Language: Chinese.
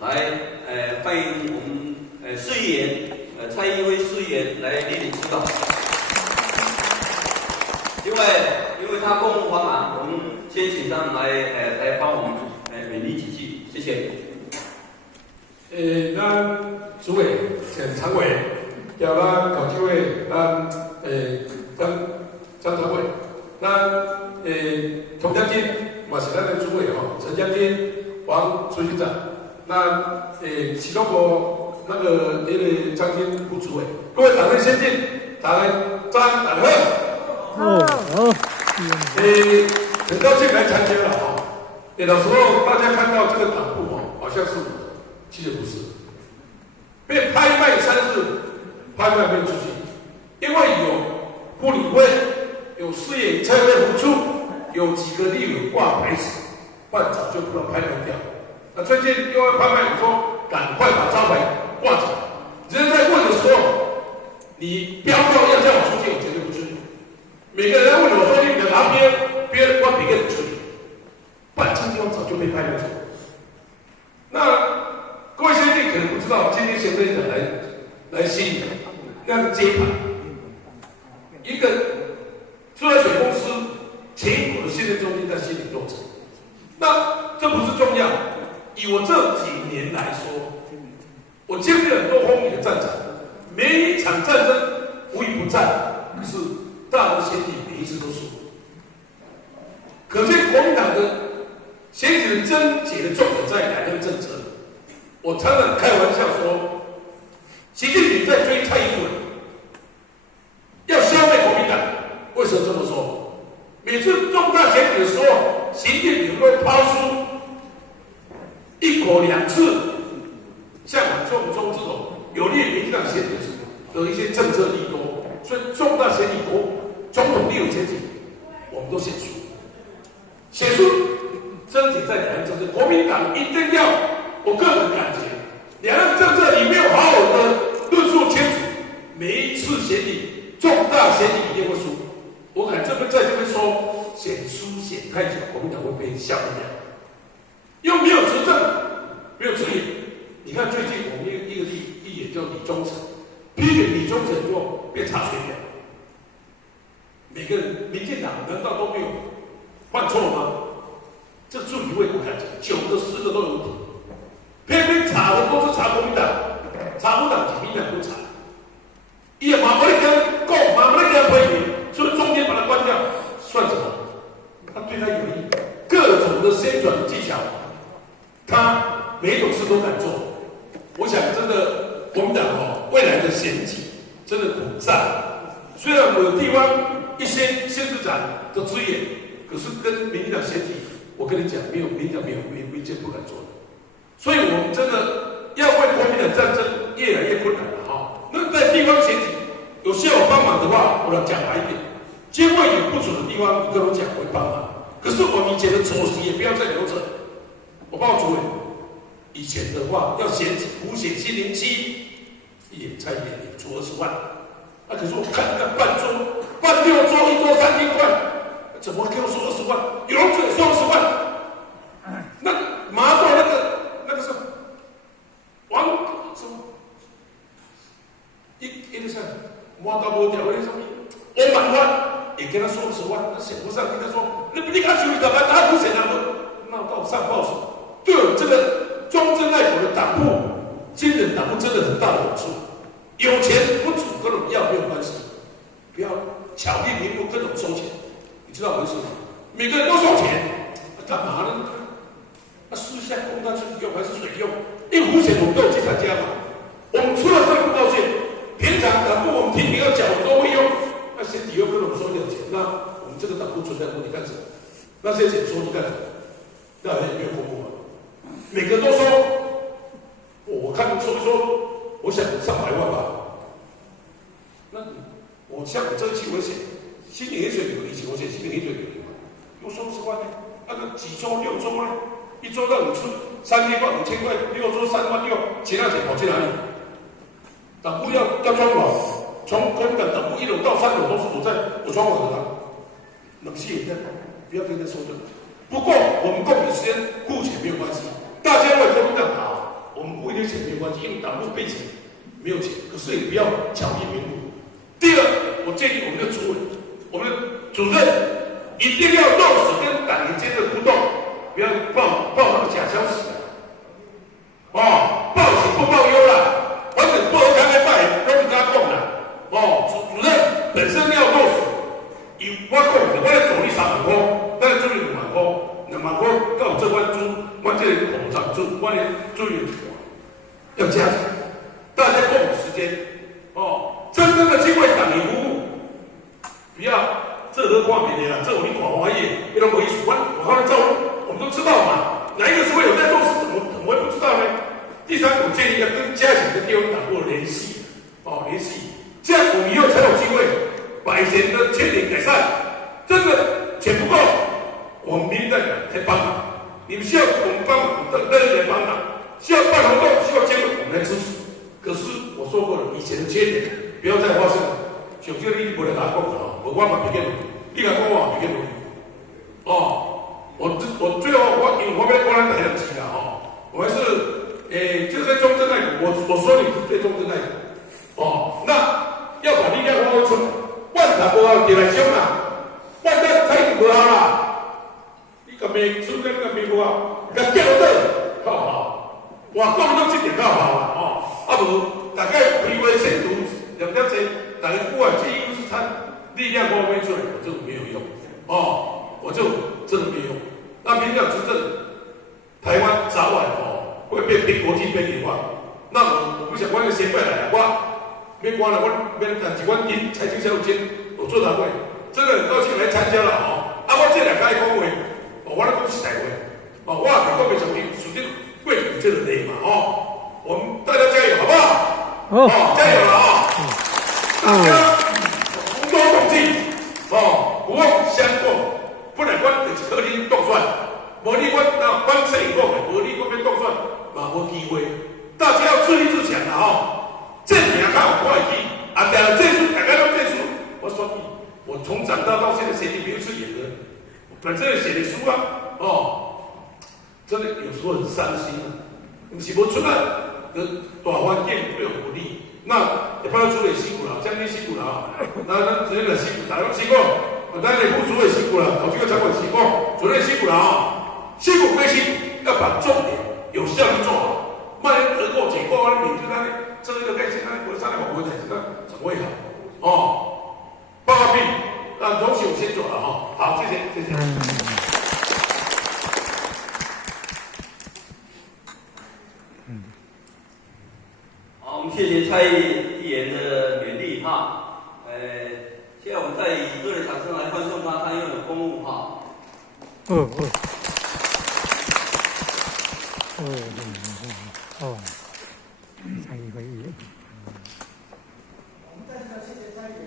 来欢迎我们市议员蔡依薇市议员来莅临指导。因为他公务繁忙，我们先请他们来帮我们勉励几句，谢谢。咱主委、常委，也咱考纪委，张常委，童将军嘛是咱的主委吼，陈将军、王执行长，启东国那个张军副主委，各位党内先进，党内张党贺。很高兴来参加了哈。有的时候大家看到这个党部好像是我的，其实不是。被拍卖3次，拍卖不出去，因为有妇女会，有市议策略辅助，有几个立委挂牌子，不然早就不能拍卖掉。那最近又要拍卖，我说赶快把招牌挂起来。人在问的时候，你标到要叫我出去，我绝对不出去。每个人在问我说：“你哪边我别个不出去，不然这地方早就被拍卖走。”那各位先生可能不知道，今天行政院长来新营那个接盘，一个自来水公司前股的信任中心在新营落成。那这不是重要，以我这几年来说，我经历了很多风雨的战场，每一场战争无一不战，可是大的选举每一次都输。可见国民党的选举的症结的重点在两岸政策。我常常开玩笑说，习近平在追蔡英文，要消灭国民党。为什么这么说？每次重大选举的时候，习近平都抛出1国2制，像我中这种有利于民进党选举的一些政策利多，所以重大选举总统立委选举，我们都写书，写书争取在两岸政策，国民党一定要。我个人感觉，两岸政策你没有好好的论述清楚，每一次选举重大选举一定会输。我敢在这边说，选输选太久，国民党会被消灭掉。又没有执政，没有执业。你看最近我们一个议员叫李宗诚，批评李宗诚说被查水表。每个人民进党难道都没有犯错吗？这助理会我感觉9个10个都有问题。偏偏查的都是查国民党，查国民党民进党不查。伊也马不来跟讲，马不来跟批评，所以中间把他关掉，算什么？他对他有利，各种的宣传技巧，他每一种事都敢做。我想真的国民党未来的选举真的很赞。虽然我有地方一些县市长的资源，可是跟民进党选举，我跟你讲，没有民进党没一件不敢做的。所以我们真的要为国民党战争越来越困难了哈。那在地方选举有需要我帮忙的话，我要讲白一点，经费有不足的地方，你跟我讲，我会帮忙。可是我们以前的丑习也不要再留着。我报主委，以前的话要选举补选107，也才也出20万，可是我看那半桌、半6桌、1桌3千块，怎么给我说20万？有人只说20万，那麻豆那个是王什么？一个是摸到摸掉，那什么？5万块也跟他说20万，那选不上，跟他说你看兄弟干嘛？他不选他不闹到上报纸，对这个忠贞爱国的党部、军人党部真的很大的好处。有钱不足跟我们要没有关系，不要巧立名目各种收钱，你知道为什么？每个人都收钱，干嘛呢？私下供他水用还是水用？因为浮选我们都有去参加嘛。我们除了这个道歉，平常党部我们提名要缴我们都会用，那选举又跟我们收点钱，那我们这个党不存在问题干什么？那些钱收你干什么？那也没有公布嘛。每个都收，我看收一收，我想上百万吧。那我像我这期我写新年水有以前我写新年水有收10万呢，那个几周6周呢？1周到5次，3天换5000块，6周3万6，其他钱跑去哪里？党部要装潢，从国民党党部1楼到3楼都是我在我装潢的啦。冷气也在，不要跟他说这个。不过我们共有时间顾钱没有关系，大家为国民党好，没钱没有关系，因为党部没钱，没有钱，可是也不要巧立名目。第二，我建议我们的主委、我们的主任一定要落实跟党员间的互动，不要报那个假消息报喜不报忧啦，反正不好看的拜，都是他讲啦。主任本身要落实，我讲的，我要助你3万块，咱要助你2万块，2万块到这款租，我这个工厂租，我的租用要加强，大家共有时间真正的去为党员服务，不要这都画面的啦，这我们广华业，那种艺术馆，我看照我们都知道嘛，哪一个主委有在做事，怎么会不知道呢？第三，我建议要跟家长跟地方党部联系，联系，这样我们以后才有机会把以前的缺点改善。真的钱不够，我们民代表来帮忙。你们需要我们帮忙，我们乐意来帮忙。需要办活动，需要监管，我们来支持。可是我说过了，以前的缺点不要再发生了。像这个你不能拿讲了，我嘛别个努力，你讲我别个努力。我最后因为我要关台两期了我还是就是中正那个，我说你是最中正那个那要把力量发挥出来，万达不好就来凶啦，万达才不好啦，你个没出跟个没不好，个叫得好好，我讲到这点好好啦无大概规划先读2点钟，大家不管这一是参力量发挥出来，我这个没有用我就真的没有用。那民进党执政，台湾早晚会变国际边缘化。那我不想我个先辈来，我没关了，我免但是我因财经小组间有座谈会，真的很高兴来参加了我这2个讲话，我咧讲实在话我也袂讲袂上去，属于贵府这个类嘛我们大家加油好不好？加油了大家同舟共济不忘相过。不然阮就是靠恁动算，无你阮反省讲的，无你阮要动算嘛无机会。大家要自立自强证明较有看会起但这书大家都这书，我说我从长大到现在写的没有是演的，本身写的书真的有时候很伤心不是无出来的大环境没有鼓励，那也帮主委辛苦了，将军辛苦了那主任的辛苦，大家辛苦。当然，副主委辛苦了，搞这个场馆辛苦，主任辛苦了辛苦归辛苦，要把重点有效地做好，慢人得过且过你就那里这个该现在我上来我才知道怎么会好报告毕，那同学我先走了好，谢谢。好，我们谢谢蔡议员的勉励现在我们再以热烈掌声来欢送他参与的公务蔡议员。我们再次谢谢蔡议员